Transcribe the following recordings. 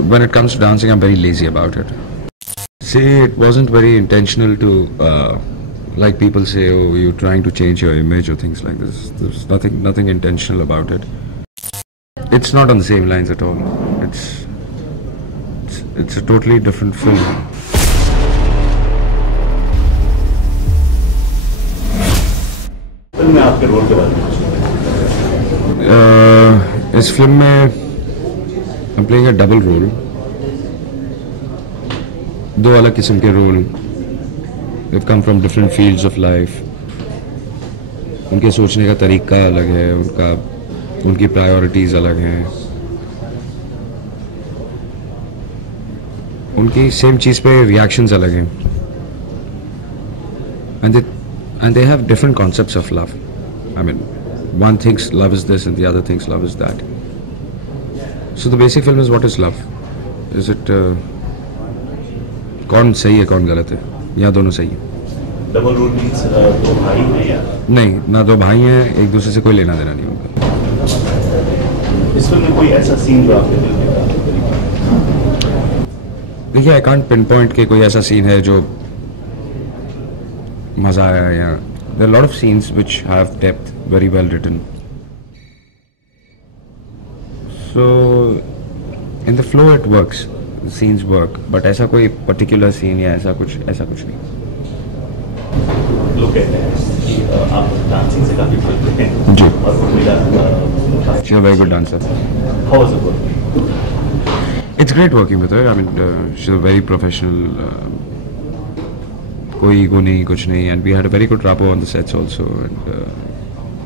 when it comes to dancing, I'm very lazy about it. See, it wasn't very intentional to, like people say, oh, you're trying to change your image or things like this. There's nothing intentional about it. It's not on the same lines at all. It's a totally different film. Film में आपके role के बारे में इस film में I'm playing a double role. दो अलग किस्म के role. They've come from different fields of life. उनके सोचने का तरीका अलग है, उनकी प्रायोरिटीज अलग हैं, उनकी सेम चीज पे रिएक्शंस अलग हैं. And they have different concepts of love. I mean, one thinks love is this and the other thinks love is that. So the basic film is what is love? Is it कौन सही है कौन गलत है या दोनों सही है? डबल रोल मींस दो भाई हैं या नहीं, ना दो भाई हैं, एक दूसरे से कोई लेना देना नहीं होगा. इस फिल्म में कोई ऐसा सीन जो आपके दिल में था? देखिए, आई कांट पिन पॉइंट के कोई ऐसा सीन है जो मजा आया या there are a lot of scenes which have depth, very well written. So in the flow it works, the scenes work, but ऐसा कोई particular scene या ऐसा कुछ नहीं. लोग कहते हैं कि आप डांसिंग से काफी खुश हैं जी, और वो मेरा she's a very good dancer. How was it working? It's great working with her. I mean, she's a very professional. कोई ego नहीं, कुछ नहीं, and we had a very good rapport on the sets also. And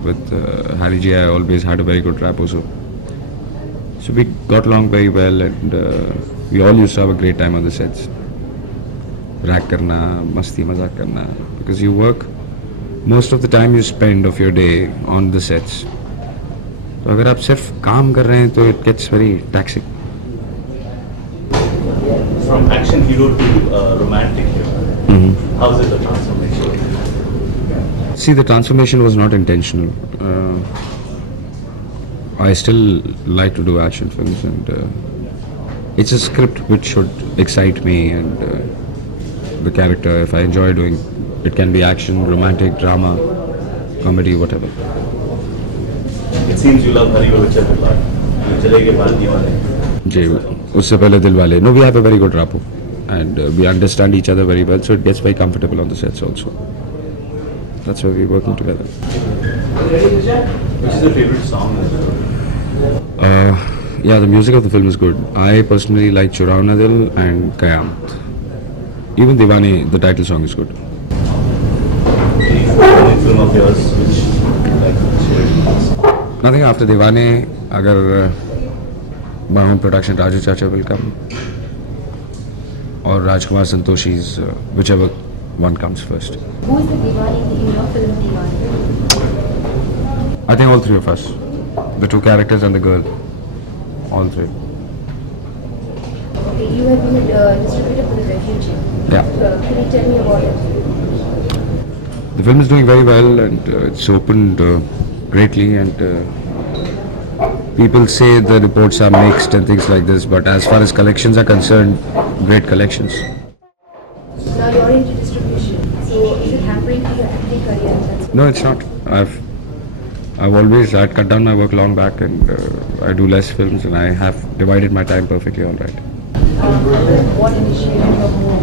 with Harry ji, I always had a very good rapport. So we got along very well, and we all used to have a great time on the sets. Rack karna, masti mazak karna, because you work most of the time you spend of your day on the sets. तो अगर आप सिर्फ काम कर रहे हैं तो it gets very taxing. From action hero to romantic hero. How is it the transformation? See, the transformation was not intentional. I still like to do action films, and it's a script which should excite me, and the character, if I enjoy doing it, can be action, romantic, drama, comedy, whatever. It seems you love Hari Picture a lot. चले के बाद दीवाने. जी, उससे पहले Dilwale. No, we have a very good rapport, and we understand each other very well, so it gets very comfortable on the sets also. That's why we're working together. Which is your favorite song? Yeah, the music of the film is good. I personally like Churao Na Dil and Qayamat. Even Deewane, the title song is good. Any film of yours which you like to share? Nothing after Deewane. Agar my own production, Raju Chacha will come, or Rajkumar Santoshi's, whichever one comes first. Who is the Deewane in your film Deewane? I think all three of us. The two characters and the girl. All three. Okay, you have been a distributor for The Refugee. Yeah. Can you tell me about it? The film is doing very well, and it's opened greatly, and people say the reports are mixed and things like this, but as far as collections are concerned, great collections. Now you're into distribution, so is it hampering to your acting career? No, it's not. I'd cut down my work long back, and I do less films, and I have divided my time perfectly all right. What initiated your move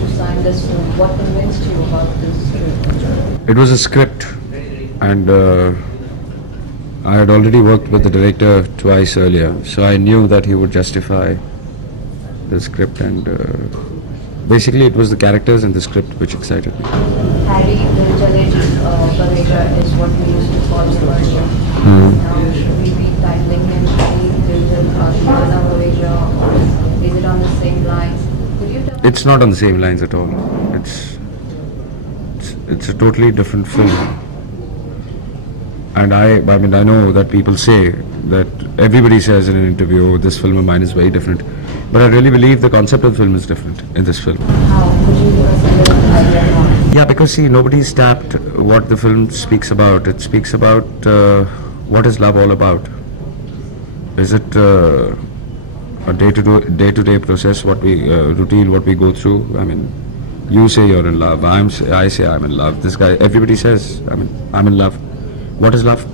to sign this film? What convinced you about this script? It was a script, and I had already worked with the director twice earlier, so I knew that he would justify the script, and basically it was the characters and the script which excited me. Harry Pareja is what we used to call him earlier. Now should we be titling him Pareja, or is it on the same lines? Could you tell? It's not on the same lines at all. It's a totally different film. And I mean, I know that people say that everybody says in an interview, oh, this film of mine is very different. But I really believe the concept of the film is different in this film. How? Could you give us a little idea on it? Yeah, because see, nobody's tapped what the film speaks about. It speaks about what is love all about. Is it a day-to-day process, what we routine, what we go through. I mean, you say you're in love. I say I'm in love. This guy, everybody says, I mean, I'm in love. What is love?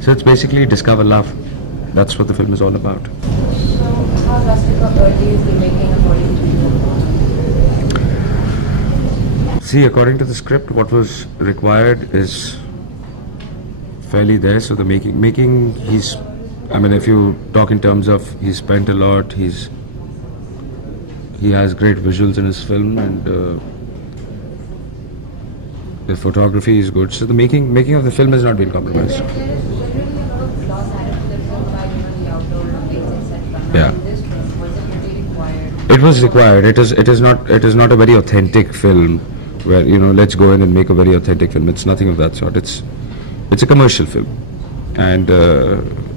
So it's basically discover love. That's what the film is all about. So how drastic of early is the making according to you? See, according to the script, what was required is fairly there. So the making, he's, I mean, if you talk in terms of he spent a lot, he has great visuals in his film, and the photography is good. So the making of the film has not been compromised. There is generally a lot of flaws added to the film by the outdoor lookings, etc. Yeah. In this film, was it really required? It was required. It is not a very authentic film where, you know, let's go in and make a very authentic film. It's nothing of that sort. It's a commercial film, and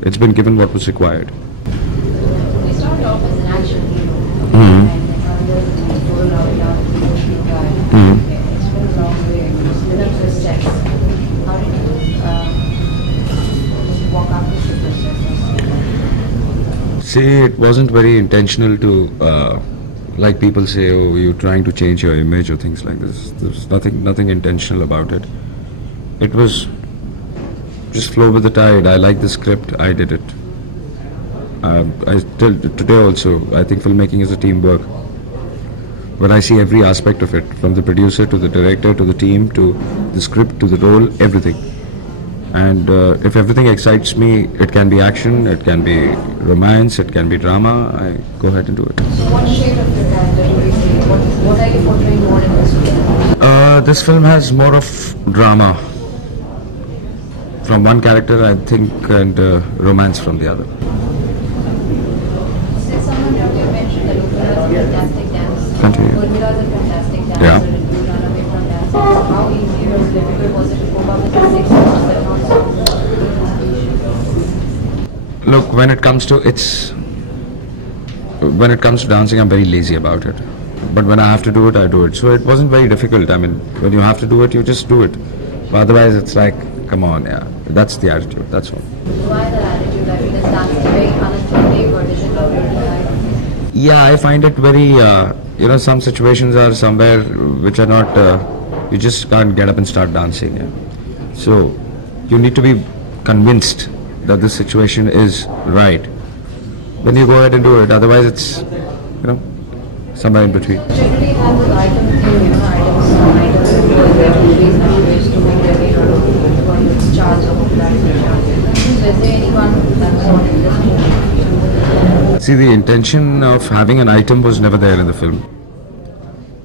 it's been given what was required. We started off as an action hero, Mhm. and another total out emotional guy. Mhm. Okay, it's been a long way. It's been up to steps. How did you walk up this process? See, it wasn't very intentional to, like people say, oh, you're trying to change your image or things like this. There's nothing intentional about it. It was just flow with the tide. I like the script. I did it. I still today also, I think filmmaking is a teamwork. When I see every aspect of it, from the producer to the director to the team to the script to the role, everything. And if everything excites me, it can be action, it can be romance, it can be drama. I go ahead and do it. So what shade of your character do you see? What are you portraying more in this film? This film has more of drama from one character, I think, and romance from the other. Since someone earlier mentioned that Urmila is a fantastic dancer. Continue. Urmila is a fantastic dancer Yeah. and you run away from dancing. So how easy or difficult was it to cope up with the 6 months that also? Look, when it comes to dancing, I'm very lazy about it. But when I have to do it, I do it. So it wasn't very difficult. I mean, when you have to do it, you just do it. But otherwise, it's like, come on, yeah. That's the attitude. That's all. Why the attitude? I mean, is dancing very unathletic or is it not your life? Yeah, I find it very, some situations are somewhere which are not, you just can't get up and start dancing. Yeah. So you need to be convinced that this situation is right. Then you go ahead and do it. Otherwise, it's, somewhere in between. Generally have this item thing, items in their movies and ways to make their way or charge of that. So is there anyone that's not in this movie? See, the intention of having an item was never there in the film.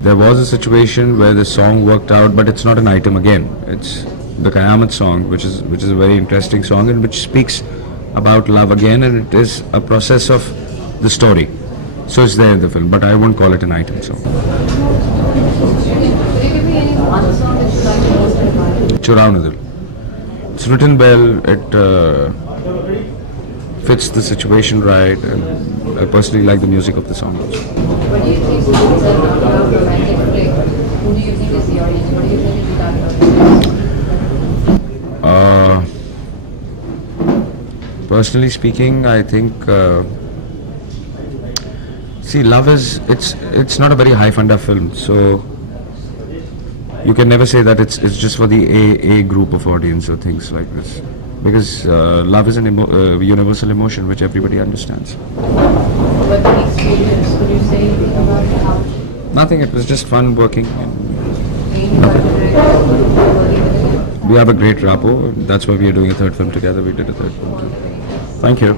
There was a situation where the song worked out, but it's not an item again. It's the Qayamat song, which is a very interesting song and which speaks about love again, and it is a process of the story. So it's there in the film, but I won't call it an item song. Could you give me any one song that you like the most about? Churao Na Dil. It's written well, it fits the situation right, and I personally like the music of the song also. What do you think is a romantic flick? Who do you think is the audience? What do you think is the target audience? Personally speaking, I think, see, love is, it's not a very high funda film, so you can never say that it's just for the A group of audience or things like this, because love is an universal emotion which everybody understands. But the experience, could you say anything about how? Nothing, it was just fun working. Any We have a great rapport, that's why we are doing a third film together. We did a third film too. Thank you.